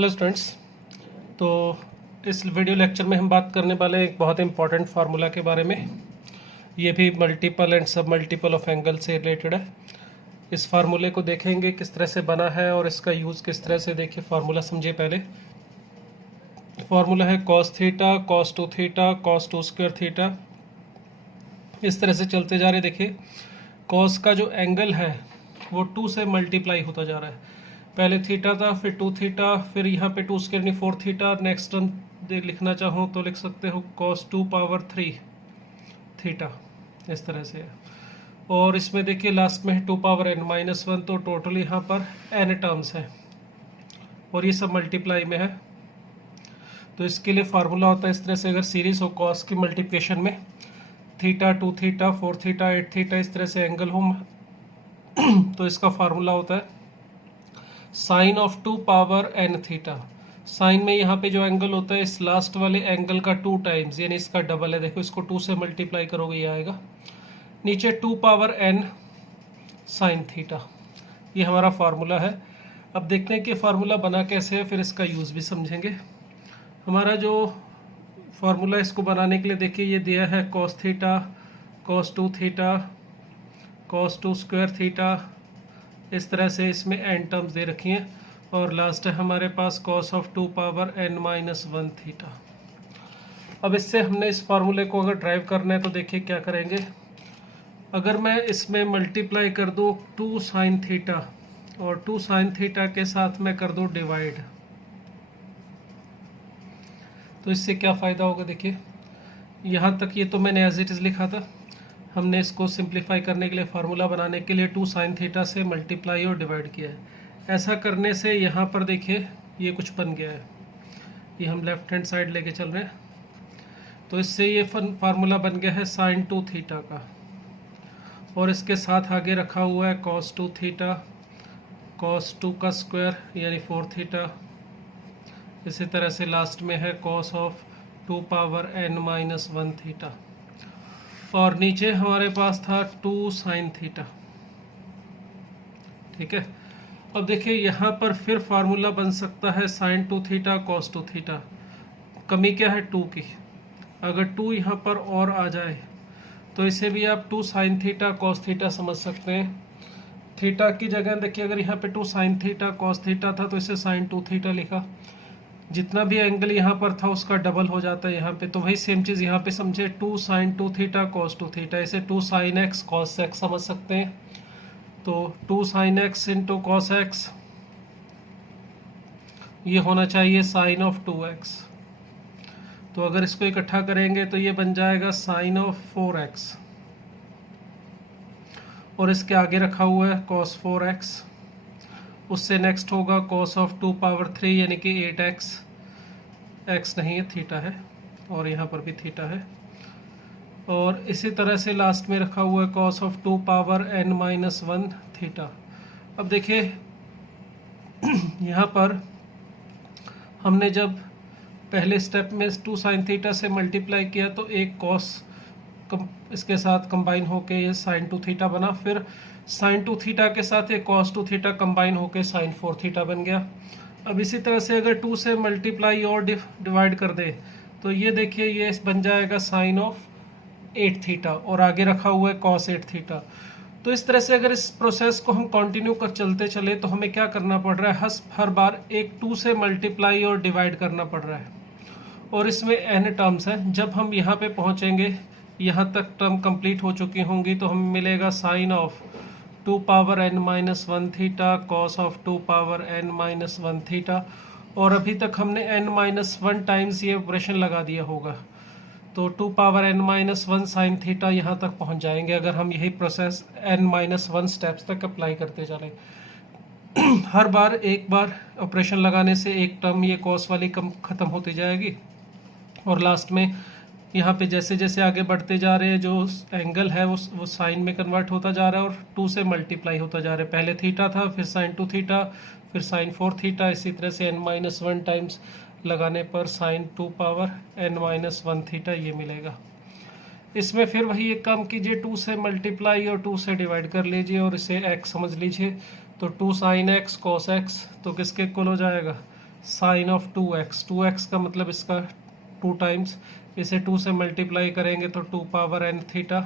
Hello students. तो इस video lecture में हम बात करने वाले हैं एक बहुत इंपॉर्टेंट फार्मूला के बारे में। ये भी मल्टीपल एंड सब मल्टीपल ऑफ एंगल से रिलेटेड है। इस फार्मूले को देखेंगे किस तरह से बना है और इसका यूज़ किस तरह से। देखिए फार्मूला समझिए। पहले फार्मूला है cos theta cos two theta cos two square theta. इस तरह से चलते जा रहे। देखिए कॉस का जो एंगल है वो 2 से मल्टीप्लाई होता जा रहा है। पहले थीटा था, फिर 2 थीटा, फिर यहाँ पे 2 स्क्वायर यानी 4 थीटा। नेक्स्ट टर्म लिखना चाहूँ तो लिख सकते हो cos 2 पावर 3 थीटा, इस तरह से है। और इसमें देखिए लास्ट में है 2 पावर n-1, तो टोटल यहाँ पर n टर्म्स हैं और ये सब मल्टीप्लाई में है। तो इसके लिए फार्मूला होता है इस तरह से, अगर सीरीज हो कॉस की मल्टीप्लिकेशन में थीटा 2 थीटा 4 थीटा 8 थीटा इस तरह से एंगल हो तो इसका फार्मूला होता है sine of 2 power n theta. Sine में यहाँ पे जो एंगल होता है इस लास्ट वाले एंगल का 2 टाइम्स, यानी इसका डबल है। देखो इसको 2 से मल्टीप्लाई करोगे ये आएगा। नीचे 2 पावर n साइन थीटा, ये हमारा फार्मूला है। अब देखते हैं कि फार्मूला बना कैसे है, फिर इसका यूज़ भी समझेंगे। हमारा जो फार्मूला इसको बनाने के लिए देखिए ये दिया है cos theta cos 2 theta cos 2 square theta, इस तरह से इसमें n टर्म्स दे रखी हैं। और लास्ट है हमारे पास cos of 2 power n-1 theta. अब इससे हमने इस फार्मूले को अगर ड्राइव करना है तो देखिए क्या करेंगे। अगर मैं इसमें मल्टीप्लाई कर दूँ 2 साइन थीटा और 2 साइन थीटा के साथ मैं कर दूँ डिवाइड, तो इससे क्या फ़ायदा होगा। देखिए यहाँ तक ये तो मैंने एज इट इज़ लिखा था। हमने इसको सिंप्लीफाई करने के लिए फार्मूला बनाने के लिए 2 साइन थीटा से मल्टीप्लाई और डिवाइड किया है। ऐसा करने से यहाँ पर देखिए ये कुछ बन गया है। ये हम लेफ्ट हैंड साइड लेके चल रहे हैं, तो इससे ये फार्मूला बन गया है साइन 2 थीटा का। और इसके साथ आगे रखा हुआ है कॉस 2 थीटा कॉस 2 का स्क्वायर यानी 4 थीटा। इसी तरह से लास्ट में है cos of 2 power n-1 theta. और नीचे हमारे पास था 2 साइन थीटा। ठीक है। अब देखिए यहाँ पर फिर फार्मूला बन सकता है साइन 2 थीटा कॉस 2 थीटा। कमी क्या है 2 की, अगर 2 यहाँ पर और आ जाए तो इसे भी आप 2 साइन थीटा कॉस थीटा समझ सकते हैं। थीटा की जगह देखिए अगर यहाँ पे 2 साइन थीटा कॉस थीटा था तो इसे साइन 2 थीटा लिखा। जितना भी एंगल यहाँ पर था उसका डबल हो जाता है यहाँ पे, तो वही सेम चीज़ यहाँ पे समझे 2 साइन 2 थीटा कॉस 2 थीटा। इसे 2 साइन एक्स कॉस एक्स समझ सकते हैं। तो 2 sine x into cos x, ये होना चाहिए साइन ऑफ 2x। तो अगर इसको इकट्ठा करेंगे तो ये बन जाएगा साइन ऑफ 4x। और इसके आगे रखा हुआ है कॉस 4x। उससे नेक्स्ट होगा कॉस ऑफ 2 पावर 3 यानी कि 8x। x नहीं है थीटा है और यहाँ पर भी थीटा है। और इसी तरह से लास्ट में रखा हुआ है cos of 2 power n-1 theta. अब देखिए यहाँ पर हमने जब पहले स्टेप में 2 साइन थीटा से मल्टीप्लाई किया तो एक कॉस इसके साथ कंबाइन होके ये साइन 2 थीटा बना। फिर साइन 2 थीटा के साथ एक कॉस 2 थीटा कंबाइन होके साइन 4 थीटा बन गया। अब इसी तरह से अगर 2 से मल्टीप्लाई और डिवाइड कर दे तो ये देखिए ये बन जाएगा साइन ऑफ 8 थीटा और आगे रखा हुआ है कॉस 8 थीटा। तो इस तरह से अगर इस प्रोसेस को हम कंटिन्यू कर चलते चले तो हमें क्या करना पड़ रहा है, हर बार एक 2 से मल्टीप्लाई और डिवाइड करना पड़ रहा है। और इसमें n टर्म्स हैं। जब हम यहाँ पे पहुँचेंगे, यहाँ तक टर्म कंप्लीट हो चुकी होंगी, तो हमें मिलेगा sine of 2 power n-1 theta cos of 2 power n-1 theta. और अभी तक हमने n-1 टाइम्स ये ऑपरेशन लगा दिया होगा, तो 2 पावर n-1 साइन थीटा यहाँ तक पहुँच जाएंगे अगर हम यही प्रोसेस n-1 स्टेप्स तक अप्लाई करते चलें। हर बार एक बार ऑपरेशन लगाने से एक टर्म ये कॉस वाली ख़त्म होती जाएगी और लास्ट में यहाँ पे जैसे जैसे आगे बढ़ते जा रहे हैं जो एंगल है वो साइन में कन्वर्ट होता जा रहा है और 2 से मल्टीप्लाई होता जा रहा है। पहले थीटा था, फिर साइन 2 थीटा, फिर साइन 4 थीटा। इसी तरह से n-1 टाइम्स लगाने पर साइन 2 पावर n-1 थीटा ये मिलेगा। इसमें फिर वही एक काम कीजिए, 2 से मल्टीप्लाई और 2 से डिवाइड कर लीजिए और इसे x समझ लीजिए। तो 2 साइन एक्स कॉस एक्स तो किसके इक्वल हो जाएगा, साइन ऑफ 2x, 2x का मतलब इसका 2 टाइम्स, इसे 2 से मल्टीप्लाई करेंगे तो 2 पावर n थीटा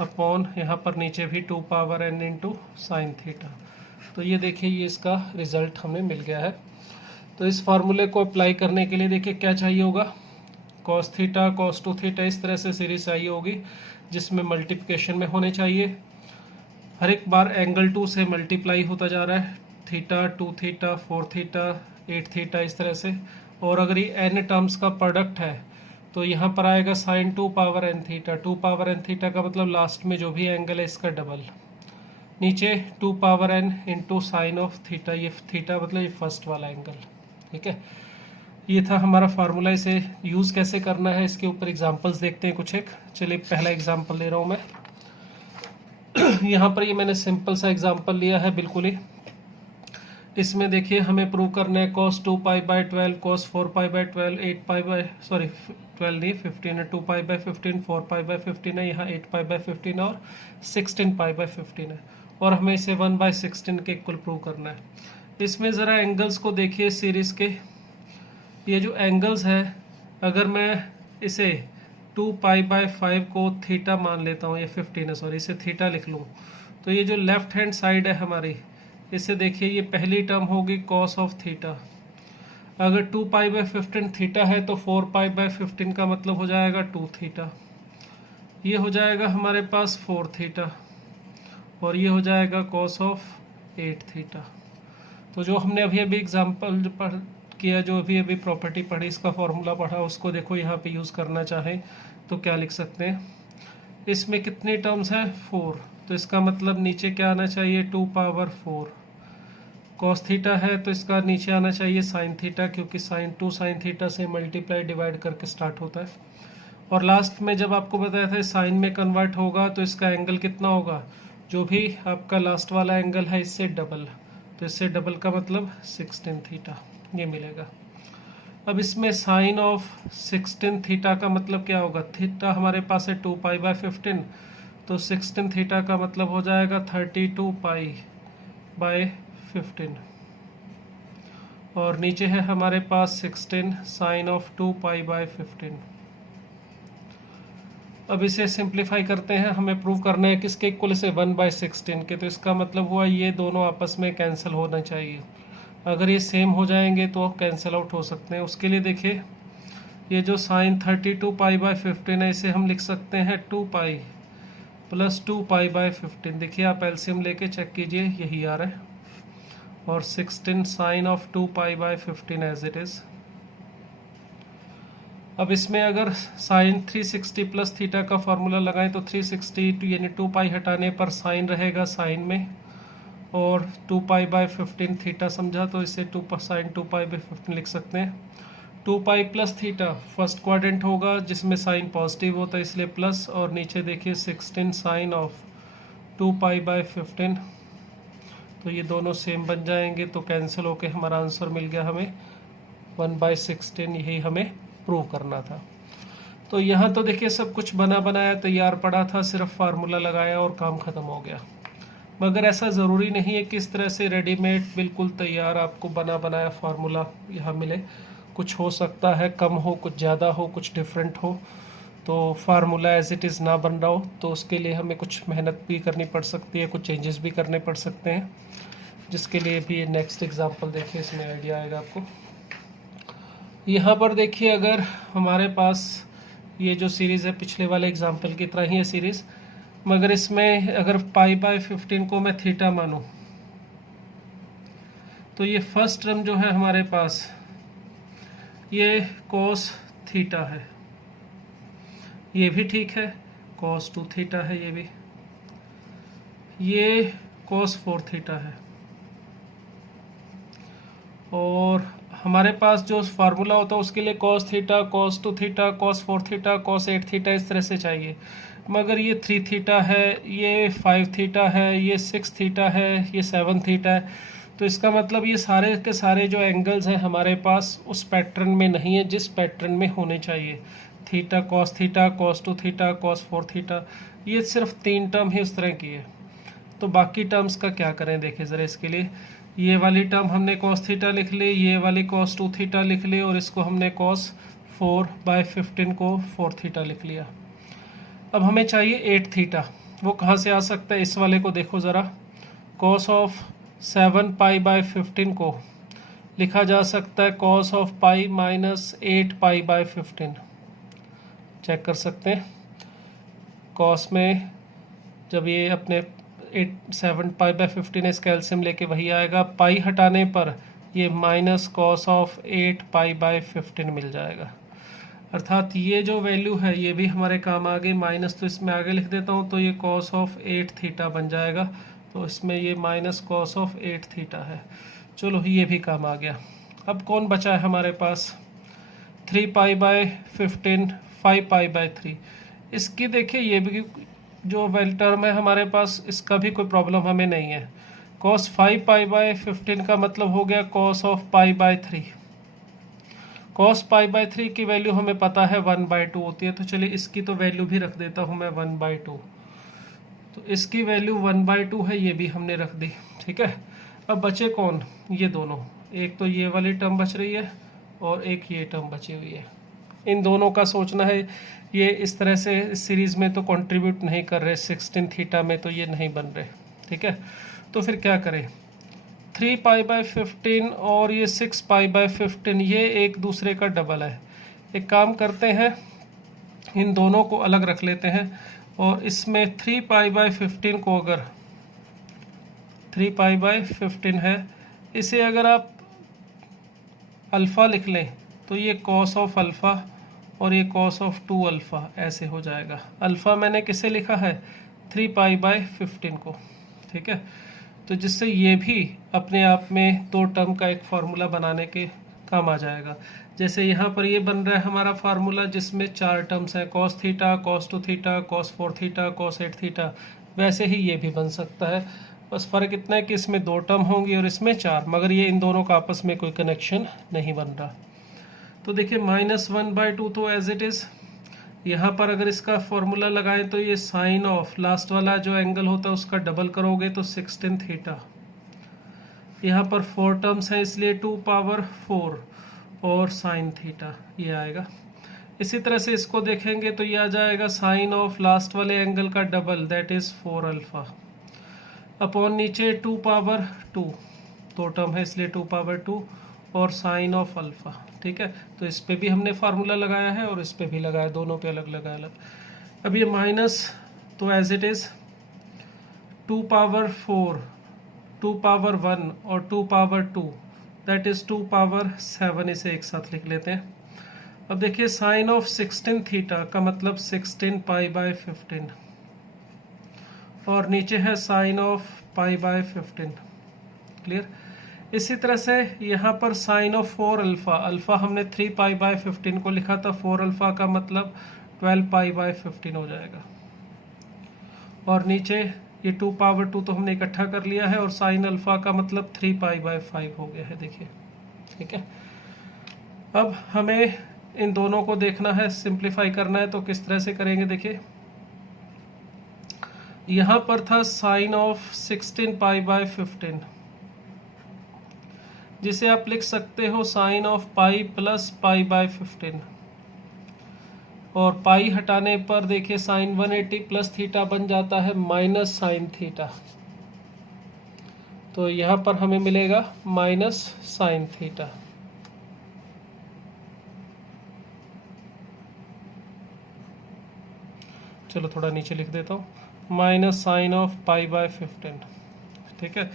अपॉन यहाँ पर नीचे भी 2 power n into sine theta. तो ये देखिए ये इसका रिजल्ट हमें मिल गया है। तो इस फार्मूले को अप्लाई करने के लिए देखिए क्या चाहिए होगा, cos थीटा cos 2 थीटा, इस तरह से सीरीज चाहिए होगी जिसमें मल्टीप्लिकेशन में होने चाहिए। हर एक बार एंगल 2 से मल्टीप्लाई होता जा रहा है, थीटा 2 थीटा 4 थीटा 8 थीटा इस तरह से। और अगर ये n टर्म्स का प्रोडक्ट है तो यहाँ पर आएगा sine 2 power n theta, 2 power n theta का मतलब लास्ट में जो भी एंगल है इसका डबल, नीचे 2 power n into sine of theta, ये थीटा मतलब ये फर्स्ट वाला एंगल। ठीक है, ये था हमारा फार्मूला। इसे यूज़ कैसे करना है इसके ऊपर एग्जांपल्स देखते हैं कुछ एक। चलिए पहला एग्जांपल ले रहा हूँ मैं। यहाँ पर ये मैंने सिंपल सा एग्जांपल लिया है बिल्कुल ही। इसमें देखिए हमें प्रूव करना है cos 2 pi by 12, cos 4 pi by 12, 8 pi by 12 नहीं 15 है, 2 पाई बाई 15, 4 पाई बाई 15 है, यहाँ 8 पाई बाई 15 और 16 पाई बाई 15 है, और हमें इसे 1 बाई 16 के इक्वल प्रूव करना है। इसमें ज़रा एंगल्स को देखिए सीरीज़ के, ये जो एंगल्स है अगर मैं इसे 2 पाई बाई 5 को थीटा मान लेता हूँ, ये 15 है सॉरी, इसे थीटा लिख लूँ, तो ये जो लेफ्ट हैंड साइड है हमारी, इसे देखिए ये पहली टर्म होगी cos ऑफ थीटा। अगर 2 पाई बाई 15 थीटा है तो 4 पाई बाई 15 का मतलब हो जाएगा 2 थीटा, ये हो जाएगा हमारे पास 4 थीटा, और ये हो जाएगा cos ऑफ 8 थीटा। तो जो हमने अभी अभी एग्जाम्पल पढ़ किया, जो अभी अभी प्रॉपर्टी पढ़ी, इसका फॉर्मूला पढ़ा, उसको देखो यहाँ पे यूज़ करना चाहें तो क्या लिख सकते हैं। इसमें कितनी टर्म्स हैं 4, तो इसका मतलब नीचे क्या आना चाहिए 2 पावर 4। cos थीटा है तो इसका नीचे आना चाहिए sin थीटा, क्योंकि sin 2 sin थीटा से मल्टीप्लाई डिवाइड करके स्टार्ट होता है। और लास्ट में जब आपको बताया था साइन में कन्वर्ट होगा तो इसका एंगल कितना होगा, जो भी आपका लास्ट वाला एंगल है इससे डबल, तो इससे डबल का मतलब 16 थीटा ये मिलेगा। अब इसमें साइन ऑफ 16 थीटा का मतलब क्या होगा, थीटा हमारे पास है 2 पाई बाई 15, तो 16 थीटा का मतलब हो जाएगा 32 पाई बाई 15, और नीचे है हमारे पास 16 साइन ऑफ 2 पाई बाई 15। अब इसे सिंप्लीफाई करते हैं, हमें प्रूव करना है किसके इक्वल से 1 बाई 16 के, तो इसका मतलब हुआ ये दोनों आपस में कैंसिल होना चाहिए। अगर ये सेम हो जाएंगे तो कैंसिल आउट हो सकते हैं। उसके लिए देखिए ये जो साइन 32 पाई बाई 15 है इसे हम लिख सकते हैं 2 पाई प्लस 2 पाई बाई 15। देखिए आप एलसीएम लेके चेक कीजिए, यही आ रहा है, और 16 sine of 2 pi by 15 as it is. अब इसमें अगर साइन 360 प्लस थीटा का फार्मूला लगाएं तो 360 यानी 2 पाई हटाने पर साइन रहेगा साइन में, और 2 पाई बाई 15 थीटा समझा तो इसे 2 साइन 2 पाई बाई 15 लिख सकते हैं। 2 pi plus theta first quadrant होगा जिसमें साइन पॉजिटिव होता है इसलिए प्लस, और नीचे देखिए 16 साइन ऑफ 2 पाई बाई 15, तो ये दोनों सेम बन जाएंगे, तो कैंसिल होके हमारा आंसर मिल गया हमें 1 बाई 16। यही हमें प्रूव करना था। तो यहाँ तो देखिए सब कुछ बना बनाया तैयार पड़ा था, सिर्फ फार्मूला लगाया और काम ख़त्म हो गया। मगर ऐसा ज़रूरी नहीं है कि इस तरह से रेडीमेड बिल्कुल तैयार आपको बना बनाया फार्मूला यहाँ मिले। कुछ हो सकता है कम हो, कुछ ज़्यादा हो, कुछ डिफरेंट हो, तो फार्मूला एज इट इज़ ना बन रहा हो, तो उसके लिए हमें कुछ मेहनत भी करनी पड़ सकती है, कुछ चेंजेस भी करने पड़ सकते हैं, जिसके लिए भी नेक्स्ट एग्जांपल देखिए, इसमें आइडिया आएगा आपको। यहाँ पर देखिए अगर हमारे पास ये जो सीरीज़ है पिछले वाले एग्जांपल की तरह ही है सीरीज़, मगर इसमें अगर पाई बाई 15 को मैं थीटा मानूं तो ये फर्स्ट टर्म जो है हमारे पास ये कॉस थीटा है, ये भी ठीक है, कॉस 2 थीटा है, ये भी, ये कॉस 4 थीटा है, और हमारे पास जो फार्मूला होता है उसके लिए cos theta cos 2 theta cos 4 theta cos 8 theta इस तरह से चाहिए, मगर ये 3 थीटा है, ये 5 थीटा है, ये 6 थीटा है, ये 7 थीटा है, तो इसका मतलब ये सारे के सारे जो एंगल्स हैं हमारे पास उस पैटर्न में नहीं है जिस पैटर्न में होने चाहिए। Theta cos 2 theta cos 4 theta, ये सिर्फ 3 टर्म ही उस तरह की है। तो बाकी टर्म्स का क्या करें, देखें ज़रा। इसके लिए ये वाली टर्म हमने कॉस थीटा लिख ली, ये वाली कॉस 2 थीटा लिख ली, और इसको हमने कॉस 4/15 को 4 थीटा लिख लिया। अब हमें चाहिए 8 थीटा। वो कहाँ से आ सकता है? इस वाले को देखो ज़रा। कॉस ऑफ 7π/15 को लिखा जा सकता है cos of pi minus 8π/15। Check कर सकते हैं। कॉस में जब ये अपने 7π/15 इसका एलसीएम लेके वही आएगा, पाई हटाने पर ये माइनस कॉस ऑफ 8π/15 मिल जाएगा। अर्थात ये जो वैल्यू है ये भी हमारे काम आ गई। माइनस तो इसमें आगे लिख देता हूँ, तो ये कॉस ऑफ 8 थीटा बन जाएगा। तो इसमें ये माइनस कॉस ऑफ 8 थीटा है। चलो ये भी काम आ गया। अब कौन बचा है हमारे पास? 3π/15, 5π/3। इसकी देखिए ये भी जो वेल टर्म है हमारे पास, इसका भी कोई प्रॉब्लम हमें नहीं है। कॉस 5π/15 का मतलब हो गया कॉस ऑफ π/3। कॉस π/3 की वैल्यू हमें पता है 1/2 होती है। तो चलिए इसकी तो वैल्यू भी रख देता हूँ मैं 1/2। तो इसकी वैल्यू 1/2 है, ये भी हमने रख दी। ठीक है। अब बचे कौन? ये दोनों। एक तो ये वाली टर्म बच रही है और एक ये टर्म बची हुई है। इन दोनों का सोचना है। ये इस तरह से इस सीरीज़ में तो कंट्रीब्यूट नहीं कर रहे, 16 थीटा में तो ये नहीं बन रहे। ठीक है। तो फिर क्या करें? 3π/15 और ये 6π/15 ये एक दूसरे का डबल है। एक काम करते हैं, इन दोनों को अलग रख लेते हैं और इसमें 3π/15 को अगर 3π/15 है, इसे अगर आप अल्फ़ा लिख लें तो ये कॉस ऑफ अल्फ़ा और ये कॉस ऑफ 2 अल्फ़ा ऐसे हो जाएगा। अल्फ़ा मैंने किसे लिखा है? 3π/15 को। ठीक है। तो जिससे ये भी अपने आप में दो टर्म का एक फार्मूला बनाने के काम आ जाएगा। जैसे यहाँ पर ये बन रहा है हमारा फार्मूला जिसमें 4 टर्म्स हैं, cos theta, cos 2 theta, cos 4 theta, cos 8 theta. वैसे ही ये भी बन सकता है। बस फ़र्क इतना है कि इसमें 2 टर्म होंगी और इसमें 4, मगर ये इन दोनों का आपस में कोई कनेक्शन नहीं बन रहा। तो देखिए -1/2 तो एज इट इज़। यहाँ पर अगर इसका फॉर्मूला लगाएं तो ये साइन ऑफ लास्ट वाला जो एंगल होता है उसका डबल करोगे तो 16 थीटा। यहाँ पर 4 टर्म्स हैं इसलिए 2⁴ और साइन थीटा ये आएगा। इसी तरह से इसको देखेंगे तो ये आ जाएगा साइन ऑफ लास्ट वाले एंगल का double, that is 4 alpha upon नीचे 2⁴, 2 टर्म है इसलिए 2⁴ और साइन ऑफ अल्फ़ा। ठीक है। तो इस पे भी हमने फार्मूला लगाया है और इस पे भी लगाया, दोनों पे अलग लगाया अलग। अब ये माइनस तो एज इट इज़ 2⁴, 2⁴ और 2⁴2, दैट इज़ 2�7, इसे एक साथ लिख लेते हैं। अब देखिए साइन ऑफ 16 थीटा का मतलब 16π/15 और नीचे है साइन ऑफ π/15। क्लियर। इसी तरह से यहाँ पर साइन ऑफ 4 अल्फ़ा, अल्फ़ा हमने 3π/15 को लिखा था, 4 अल्फ़ा का मतलब 12π/15 हो जाएगा। और नीचे ये 2⁴ तो हमने इकट्ठा कर लिया है और साइन अल्फ़ा का मतलब 3π/5 हो गया है। देखिए। ठीक है। अब हमें इन दोनों को देखना है, सिंप्लीफाई करना है। तो किस तरह से करेंगे? देखिए यहाँ पर था साइन ऑफ 16π/15, जिसे आप लिख सकते हो साइन ऑफ पाई प्लस π/15, और पाई हटाने पर देखिए साइन 180 प्लस थीटा बन जाता है माइनस साइन थीटा। तो यहाँ पर हमें मिलेगा माइनस साइन थीटा। चलो थोड़ा नीचे लिख देता हूँ, माइनस साइन ऑफ π/15। ठीक है।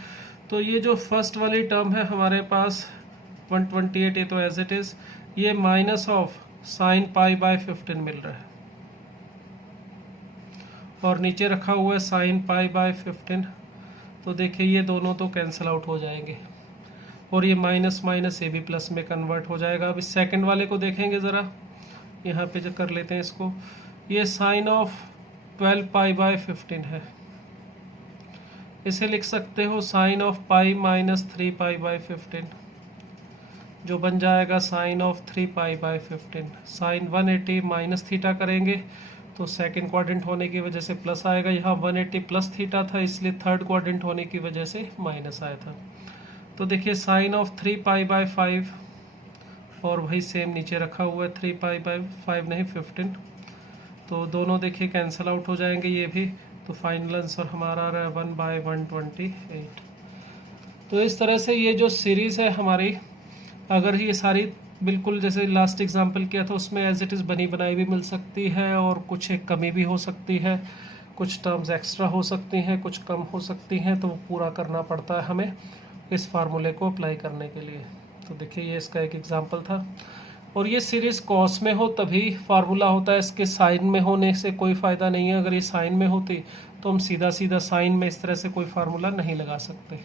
तो ये जो फर्स्ट वाली टर्म है हमारे पास 128, ये तो एज इट इज़, ये माइनस ऑफ साइन π/15 मिल रहा है और नीचे रखा हुआ है साइन π/15। तो देखिए ये दोनों तो कैंसिल आउट हो जाएंगे और ये माइनस माइनस ये भी प्लस में कन्वर्ट हो जाएगा। अब इस सेकंड वाले को देखेंगे ज़रा, यहाँ पे जो कर लेते हैं इसको। ये साइन ऑफ 12π/15 है, इसे लिख सकते हो साइन ऑफ पाई माइनस 3π/15, जो बन जाएगा sine of 3π/15। Sine 180 minus theta करेंगे तो सेकंड क्वाड्रेंट होने की वजह से प्लस आएगा। यहाँ 180 प्लस थीटा था इसलिए थर्ड क्वाड्रेंट होने की वजह से माइनस आया था। तो देखिए साइन ऑफ 3π/5 और वही सेम नीचे रखा हुआ है 3π/5 नहीं 15, तो दोनों देखिए कैंसिल आउट हो जाएंगे ये भी, तो फाइनल आंसर हमारा आ रहा है 1/128। तो इस तरह से ये जो सीरीज़ है हमारी, अगर ये सारी बिल्कुल जैसे लास्ट एग्जांपल किया था उसमें एज इट इज़ बनी बनाई भी मिल सकती है, और कुछ एक कमी भी हो सकती है, कुछ टर्म्स एक्स्ट्रा हो सकती हैं, कुछ कम हो सकती हैं, तो वो पूरा करना पड़ता है हमें इस फार्मूले को अप्लाई करने के लिए। तो देखिए ये इसका एक एग्जांपल था। और ये सीरीज़ कॉस में हो तभी फार्मूला होता है, इसके साइन में होने से कोई फ़ायदा नहीं है। अगर ये साइन में होती तो हम सीधा सीधा साइन में इस तरह से कोई फार्मूला नहीं लगा सकते,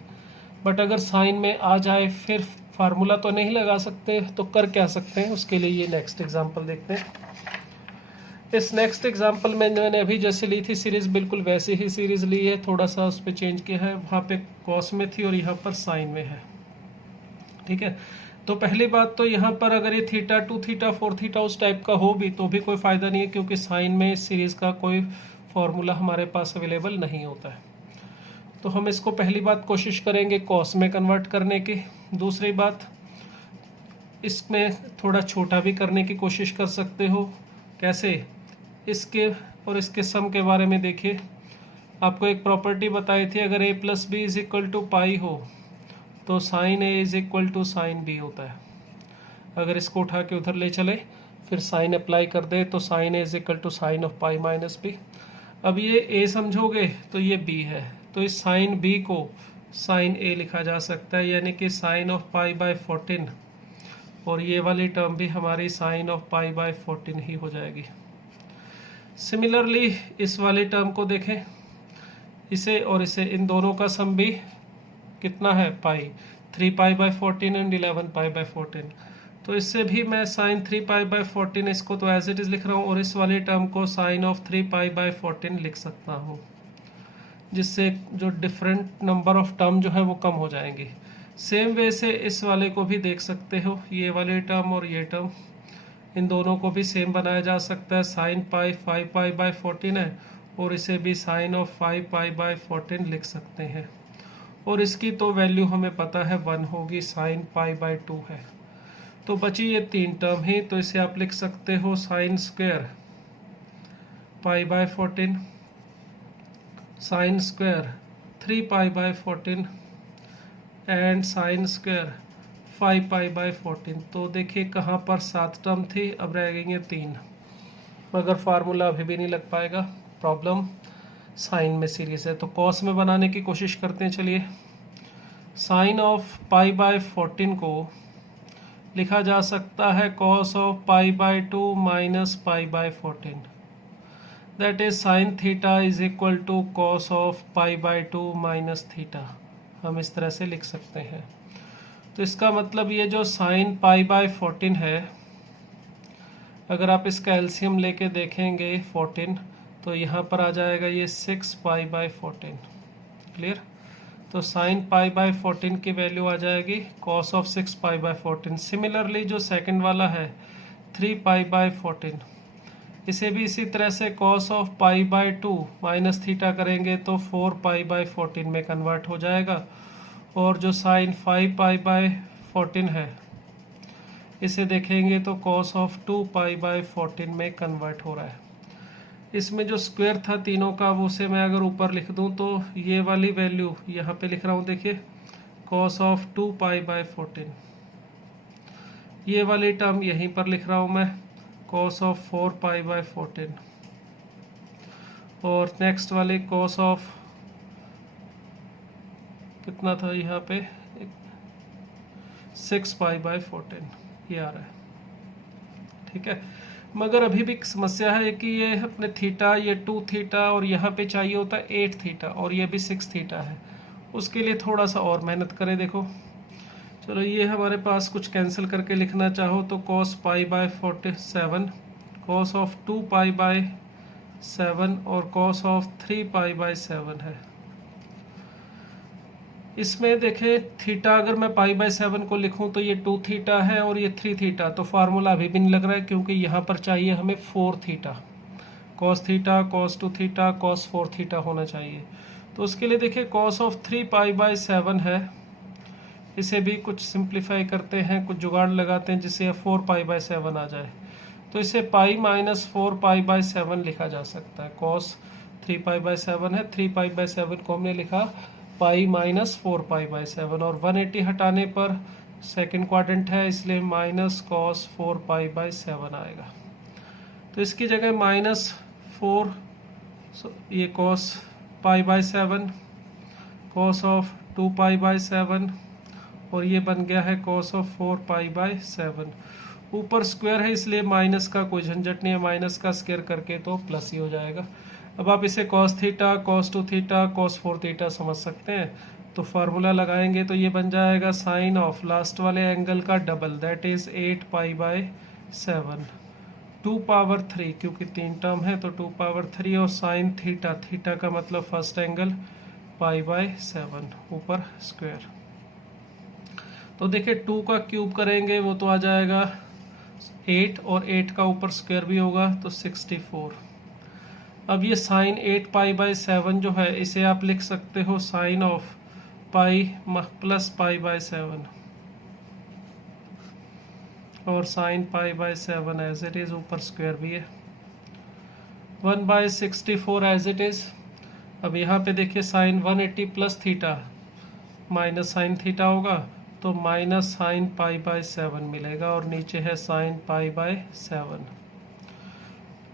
बट अगर साइन में आ जाए फिर फार्मूला तो नहीं लगा सकते, तो कर क्या सकते हैं उसके लिए ये नेक्स्ट एग्जांपल देखते हैं। इस नेक्स्ट एग्जांपल में मैंने अभी जैसे ली थी सीरीज़ बिल्कुल वैसी ही सीरीज़ ली है, थोड़ा सा उस पर चेंज किया है, वहाँ पे कॉस में थी और यहाँ पर साइन में है। ठीक है, तो पहली बात तो यहाँ पर अगर ये थीटा 2 थीटा 4 थीटा उस टाइप का हो भी तो भी कोई फ़ायदा नहीं है, क्योंकि साइन में इस सीरीज़ का कोई फॉर्मूला हमारे पास अवेलेबल नहीं होता है। तो हम इसको पहली बात कोशिश करेंगे कॉस में कन्वर्ट करने की। दूसरी बात, इसमें थोड़ा छोटा भी करने की कोशिश कर सकते हो। कैसे? इसके और इसके सम के बारे में देखिए, आपको एक प्रॉपर्टी बताई थी, अगर a + b = पाई हो तो साइन a = साइन b होता है। अगर इसको उठा के उधर ले चले फिर साइन अप्लाई कर दे तो sine a = sine of pi minus b। अब ये a समझोगे तो ये b है, तो इस साइन b को साइन a लिखा जा सकता है, यानी कि साइन ऑफ π/14, और ये वाली टर्म भी हमारी साइन ऑफ π/14 ही हो जाएगी। सिमिलरली इस वाली टर्म को देखें, इसे और इसे, इन दोनों का सम भी कितना है पाई, 3π/14 एंड 11π/14। तो इससे भी मैं साइन 3π/14 इसको तो एज इट इज़ लिख रहा हूँ, और इस वाली टर्म को साइन ऑफ 3π/14 लिख सकता हूँ, जिससे जो डिफरेंट नंबर ऑफ टर्म जो है वो कम हो जाएंगे। सेम वे से इस वाले को भी देख सकते हो, ये वाले टर्म और ये टर्म, इन दोनों को भी सेम बनाया जा सकता है। साइन पाई 5π/14 है, और इसे भी साइन ऑफ 5π/14 लिख सकते हैं, और इसकी तो वैल्यू हमें पता है 1 होगी, साइन π/2 है। तो बची ये 3 टर्म ही, तो इसे आप लिख सकते हो sine square π/14, sine square 3π/14 and sine square 5π/14। तो देखिए कहाँ पर 7 टर्म थी, अब रह गई हैं 3, मगर फार्मूला अभी भी नहीं लग पाएगा, प्रॉब्लम साइन में सीरीज़ है। तो कॉस में बनाने की कोशिश करते हैं। चलिए, साइन ऑफ π/14 को लिखा जा सकता है cos of π/2 minus π/14, that is sine theta is equal to cos of π/2 minus theta. हम इस तरह से लिख सकते हैं। तो इसका मतलब ये जो साइन π/14 है, अगर आप इसका एलसीएम लेके देखेंगे 14, तो यहाँ पर आ जाएगा ये 6π/14। क्लियर? तो साइन π/14 की वैल्यू आ जाएगी कॉस ऑफ 6π/14। सिमिलरली जो सेकंड वाला है 3π/14, इसे भी इसी तरह से कॉस ऑफ π/2 माइनस थीटा करेंगे तो 4π/14 में कन्वर्ट हो जाएगा। और जो साइन 5π/14 है, इसे देखेंगे तो कॉस ऑफ 2π/14 में कन्वर्ट हो रहा है। इसमें जो स्क्वायर था तीनों का, वो उसे मैं अगर ऊपर लिख दूं तो ये वाली वैल्यू यहाँ पे लिख रहा हूँ, देखिए कॉस ऑफ 2π/14। ये वाली टर्म यहीं पर लिख रहा हूँ मैं, कॉस ऑफ 4π/14। और नेक्स्ट वाली कॉस ऑफ कितना था यहाँ पे 6π/14 ये आ रहा है। ठीक है, मगर अभी भी समस्या है कि ये अपने थीटा, ये 2 थीटा और यहाँ पे चाहिए होता है 8 थीटा, और ये भी 6 थीटा है। उसके लिए थोड़ा सा और मेहनत करें। देखो, चलो ये हमारे पास कुछ कैंसिल करके लिखना चाहो तो cos π/47, cos ऑफ 2π/7 और cos ऑफ 3π/7 है। इसमें देखें थीटा अगर मैं π/7 को लिखूं तो ये 2 थीटा है और ये 3 थीटा, तो फार्मूला अभी भी नहीं लग रहा है, क्योंकि यहाँ पर चाहिए हमें 4 theta, cos theta, cos 2 theta, cos 4 theta होना चाहिए। तो उसके लिए देखिए cos ऑफ 3π/7 है, इसे भी कुछ सिंप्लीफाई करते हैं, कुछ जुगाड़ लगाते हैं जिससे 4π/7 आ जाए। तो इसे पाई माइनस 4π/7 लिखा जा सकता है। cos 3π/7 है, 3π/7 को हमने लिखा पाई माइनस 4π/7, और 180 हटाने पर सेकंड क्वाड्रेंट है इसलिए माइनस cos 4π/7 आएगा। तो इसकी जगह -4 ये cos π/7, cos ऑफ 2π/7, और ये बन गया है cos ऑफ 4π/7। ऊपर स्क्वायर है इसलिए माइनस का कोई झंझट नहीं है, माइनस का स्क्वायर करके तो प्लस ही हो जाएगा। अब आप इसे cos theta, cos 2 theta, cos 4 theta समझ सकते हैं। तो फार्मूला लगाएंगे तो ये बन जाएगा साइन ऑफ लास्ट वाले एंगल का डबल, दैट इज 8π/7, 2 पावर 3, क्योंकि 3 टर्म है तो 2 पावर 3, और साइन थीटा, थीटा का मतलब फर्स्ट एंगल, π/7 ऊपर स्क्वायर। तो देखिए 2 का क्यूब करेंगे वो तो आ जाएगा 8, और 8 का ऊपर स्क्वायर भी होगा तो 64। अब ये साइन 8π/7 जो है इसे आप लिख सकते हो साइन ऑफ पाई प्लस π/7, और साइन π/7 एज इट इज, ऊपर स्क्वायर भी है, 1/64 एज इट इज। अब यहाँ पे देखिए sine 180 plus theta minus sine theta होगा तो माइनस साइन π/7 मिलेगा, और नीचे है साइन π/7।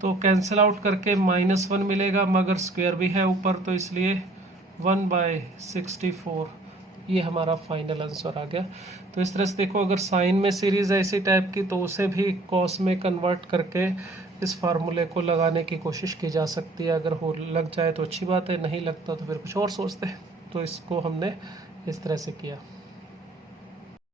तो कैंसिल आउट करके -1 मिलेगा, मगर स्क्वायर भी है ऊपर तो इसलिए 1/64 ये हमारा फाइनल आंसर आ गया। तो इस तरह से देखो, अगर साइन में सीरीज़ है इसी टाइप की तो उसे भी कॉस में कन्वर्ट करके इस फार्मूले को लगाने की कोशिश की जा सकती है। अगर हो लग जाए तो अच्छी बात है, नहीं लगता तो फिर कुछ और सोचते हैं। तो इसको हमने इस तरह से किया।